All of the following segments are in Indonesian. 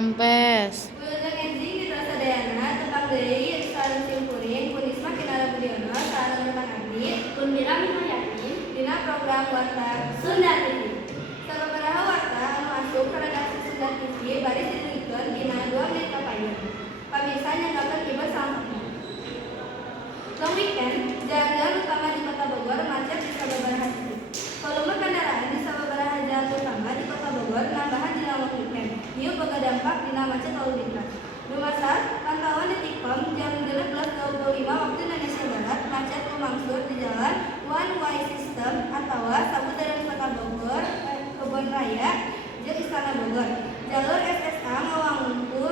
Sampes. Wilujeng enjing di Rasa Dayana, tepang deui sareng simkuring, Punisma Kinara Budiono, sareng rekan abdi, Kunmira Minayati, dina program Warta Sunda TV. Sababaraha warta anu asup ka redaksi Sunda TV bari ditungikeun dina 2 menit kapayun. Pamirsa nyanggakeun kibar sampurna. Long weekend, jalan utama di Kota Bogor macet di sababaraha titik. Volume kendaraan di sababaraha jalan utama di Kota Bogor nambahan dina long weekend. Ieu boga dampak dina macet lalu lintas. Lumasar, pantauan detikcom jam 16.25 waktu Indonesia Barat, macet lumangsur di jalan One Way System atau Sabutaran Kota Bogor, Kebon Raya, jeung Istana Bogor. Jalur SSA Mawangungku,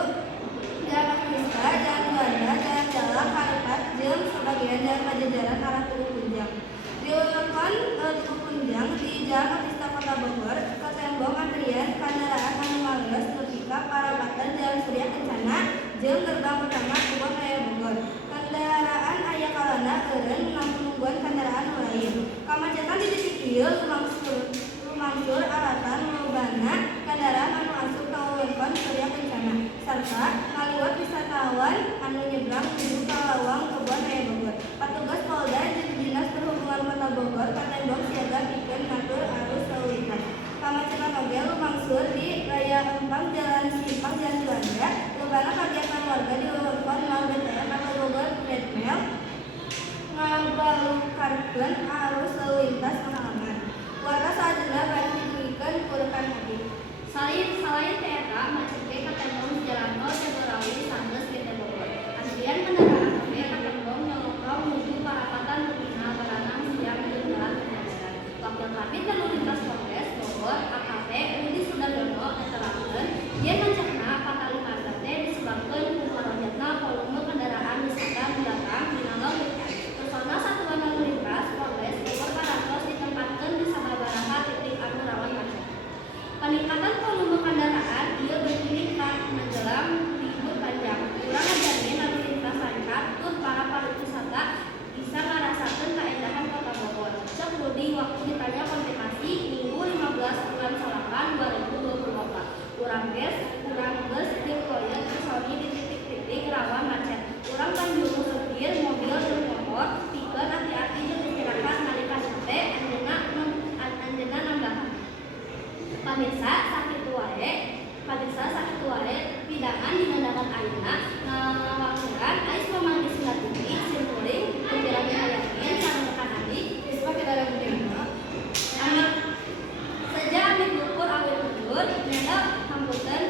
Jalan Krista, Jalan Juanda, Jalan Jalak, Harupat, jeung sebagian Jalan Pajajaran arah Tugu Kunjang. Di Lelekon Tugu Kunjang di Jalan Krista Kota Bogor, ketembong antrian kendaraan anu males nepi ka parapatan Jalan Surya Kencana jeung gerbang utama Kebon Raya Bogor. Kendaraan aya kalana eureun nungguan kendaraan nu lain. Kamacetan di titik ieu lumangsur alatan lobana kendaraan anu asup ka wewengkon Surya Kencana sarta ngaliwat wisatawan anu nyebrang menuju ka lawang Kebon Raya Bogor. Petugas Polda jeung Dinas Perhubungan Kota Bogor katembong siaga pikeun ngatur arus lalu lintas. Kamacetan oge lumangsur di Raya Empang Jalan Simpang Jalan Juanda. Lobana kagiatan warga di wewengkon Mall BTM atau Bogor Treadmill ngabalukarkeun arus lalu lintas aman. Warga sajeuna bari ditungikeun ku rekan hadi. Selain TRA, macet ge katembong di Jalan Tol Jagorawi Sanggeus PT Bogor. Antrian kendaraan oge katembong nyolong menuju parapatan Terminal Baranang Siang jeung Jalan Pajajaran. Wakil Kabid Lalu Lintas Polres Bogor AKP Rudi Sudaryono netelakeun yen macetna patalikarta teh disebabkeun ku melonjakna volume kendaraan wisata mendatang dina long weekend. Personel Satuan Lalu Lintas Polres Bogor parantos ditempatkeun di sababaraha titik anu rawan macet. Peningkatan volume kendaraan ieu berkelipat menjelang libur panjang. Urang ngajamin lalu lintas lancar tur para pariwisata bisa ngarasakeun kaendahan Kota Bogor. Cek Rudi waktu ditanya konfirmasi Minggu 15 bulan Salapan 2024. Urang geus dikoyot Sony di titik-titik rawan macet. Urang kan juru setir mobil jeung motor pikeun hati-hati jeung istirahat nalika sampe anjeunna nambahan. Pamirsa sakitu wae pidangan dina dagan ayeuna ngawangunan ais pemanggih Sunda TV simkuring Kunmira Minayati sareng rekan abdi Punisma Kinara Budiono. Amit saja amit luhur awit luhur nyanda hamputeun